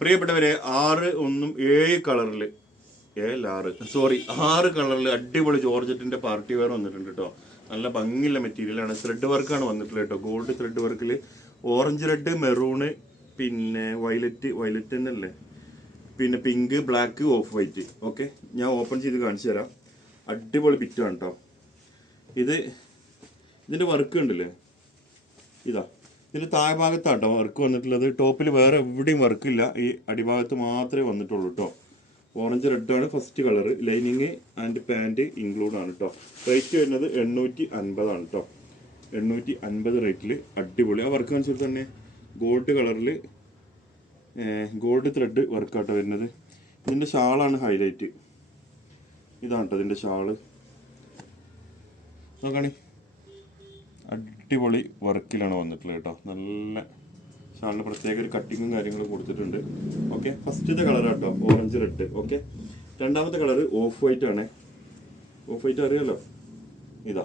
പ്രിയപ്പെട്ടവരെ 7 കളറിൽ 6 കളറിൽ അടിപൊളി ജോർജറ്റിന്റെ പാർട്ടി വെയർ വന്നിട്ടുണ്ട് കേട്ടോ. നല്ല ഭംഗിയുള്ള മെറ്റീരിയലാണ്. ത്രെഡ് വർക്കാണ് വന്നിട്ടുള്ളത് കേട്ടോ. ഗോൾഡ് ത്രെഡ് വർക്കിൽ ഓറഞ്ച് റെഡ് മെറൂണ് പിന്നെ വയലറ്റ് തന്നെയല്ലേ, പിന്നെ pink black of white. Okay, ഞാൻ ഓപ്പൺ ചെയ്ത് കാണിച്ചു തരാം. അടിപൊളി ബിറ്റാണ് കേട്ടോ. ഇതിന്റെ വർക്ക് ഉണ്ടല്ലേ, ഇതാ ഇതിന്റെ താഴെ ഭാഗത്താട്ടോ വർക്ക് വന്നിട്ടുള്ളത്. ടോപ്പിൽ വേറെ എവിടെയും വർക്കില്ല, ഈ അടിഭാഗത്ത് മാത്രമേ വന്നിട്ടുള്ളൂ കേട്ടോ. ഓറഞ്ച് റെഡ് ആണ് first colour. Lining and pant include ആണ് കേട്ടോ. റേറ്റ് വരുന്നത് 850 ആണ് കേട്ടോ. 850 റേറ്റിൽ അടിപൊളി. ആ വർക്ക് അനുസരിച്ച് തന്നെ ഗോൾഡ് കളറിൽ ഗോൾഡ് ത്രെഡ് വർക്കാട്ടോ വരുന്നത്. ഇതിന്റെ ഷാളാണ് ഹൈലൈറ്റ്. ഇതാണ് കേട്ടോ ഇതിന്റെ ഷാള്. നോക്കണേ, അടിപൊളി വർക്കിലാണ് വന്നിട്ടുള്ളത് കേട്ടോ. നല്ല ഷാളിന് പ്രത്യേക ഒരു കട്ടിങ്ങും കാര്യങ്ങളും കൊടുത്തിട്ടുണ്ട്. ഓക്കെ, ഫസ്റ്റത്തെ കളർ കേട്ടോ ഓറഞ്ച് റെഡ്. ഓക്കെ, രണ്ടാമത്തെ കളർ ഓഫ് വൈറ്റ് ആണ്. ഓഫ് വൈറ്റ് അറിയാലോ, ഇതാ.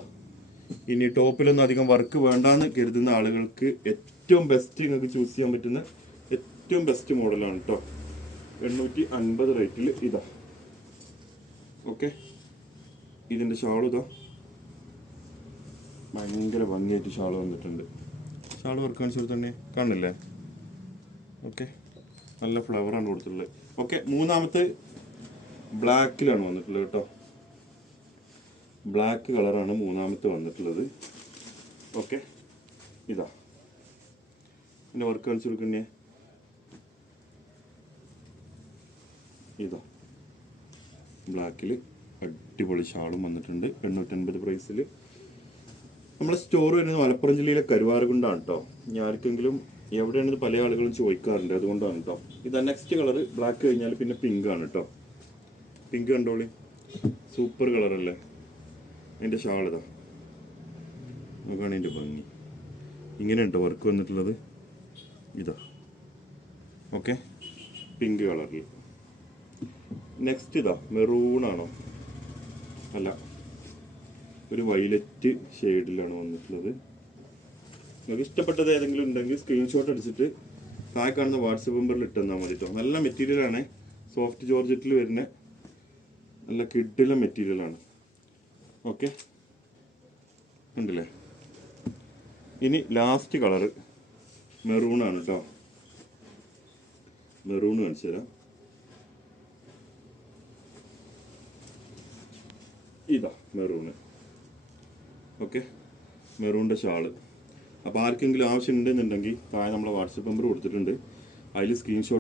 ഇനി ടോപ്പിലൊന്നും അധികം വർക്ക് വേണ്ടാന്ന് കരുതുന്ന ആളുകൾക്ക് ഏറ്റവും ബെസ്റ്റ് നിങ്ങൾക്ക് ചൂസ് ചെയ്യാൻ പറ്റുന്ന ഏറ്റവും ബെസ്റ്റ് മോഡലാണ് കേട്ടോ. 850 റേറ്റിൽ ഇതാ. ഓക്കെ, ഇതിന്റെ ഷാളും ഇതാ ഭയങ്കര ഭംഗിയായിട്ട് ഷാള് വന്നിട്ടുണ്ട്. ഷാള് വർക്ക് അനുസരിച്ച് തന്നെ കാണില്ലേ. ഓക്കെ, നല്ല ഫ്ലവറാണ് കൊടുത്തിട്ടുള്ളത്. ഓക്കെ, മൂന്നാമത്തെ ബ്ലാക്കിലാണ് വന്നിട്ടുള്ളത് കേട്ടോ. ബ്ലാക്ക് കളറാണ് മൂന്നാമത്തെ വന്നിട്ടുള്ളത്. ഓക്കെ, ഇതാ പിന്നെ വർക്ക് അനുസരിച്ച് തന്നെ ഇതാ ബ്ലാക്കിൽ അടിപൊളി ഷാളും വന്നിട്ടുണ്ട്. 850 പ്രൈസിൽ. നമ്മുടെ സ്റ്റോർ വരുന്നത് മലപ്പുറം ജില്ലയിലെ കരുവാരകുണ്ടാണ് കേട്ടോ. ഇനി ആർക്കെങ്കിലും എവിടെയാണെന്ന് പല ആളുകളും ചോദിക്കാറുണ്ട്, അതുകൊണ്ടാണ് കേട്ടോ. ഇതാ നെക്സ്റ്റ് കളർ. ബ്ലാക്ക് കഴിഞ്ഞാൽ പിന്നെ പിങ്ക് ആണ് കേട്ടോ. പിങ്ക് കണ്ടോളി, സൂപ്പർ കളറല്ലേ. അതിൻ്റെ ഷാൾ ഇതാ നോക്കുകയാണ്. അതിൻ്റെ ഭംഗി ഇങ്ങനെയുണ്ടോ വർക്ക് വന്നിട്ടുള്ളത്. ഇതാ ഓക്കെ, പിങ്ക് കളറിൽ. നെക്സ്റ്റ് ഇതാ മെറൂണാണോ, അല്ല, ഒരു വയലറ്റ് ഷെയ്ഡിലാണ് വന്നിട്ടുള്ളത്. നിങ്ങൾക്ക് ഇഷ്ടപ്പെട്ടത് ഏതെങ്കിലും ഉണ്ടെങ്കിൽ സ്ക്രീൻഷോട്ട് അടിച്ചിട്ട് താഴെ കാണുന്ന വാട്സപ്പ് നമ്പറിൽ ഇട്ടെന്നാൽ മതി കേട്ടോ. നല്ല മെറ്റീരിയലാണ്. സോഫ്റ്റ് ജോർജറ്റിൽ വരുന്ന നല്ല കിഡിലെ മെറ്റീരിയലാണ്. ഓക്കെ, ഉണ്ടല്ലേ. ഇനി ലാസ്റ്റ് കളറ് മെറൂണാണ് കേട്ടോ. മെറൂൺ കാണിച്ചു തരാം. ഇതാ മെറൂണ്. Okay, മെറൂണിൻ്റെ shawl. അപ്പോൾ ആർക്കെങ്കിലും ആവശ്യം ഉണ്ടെന്നുണ്ടെങ്കിൽ താഴെ നമ്മളെ വാട്സപ്പ് നമ്പർ കൊടുത്തിട്ടുണ്ട്, അതിൽ സ്ക്രീൻഷോട്ട്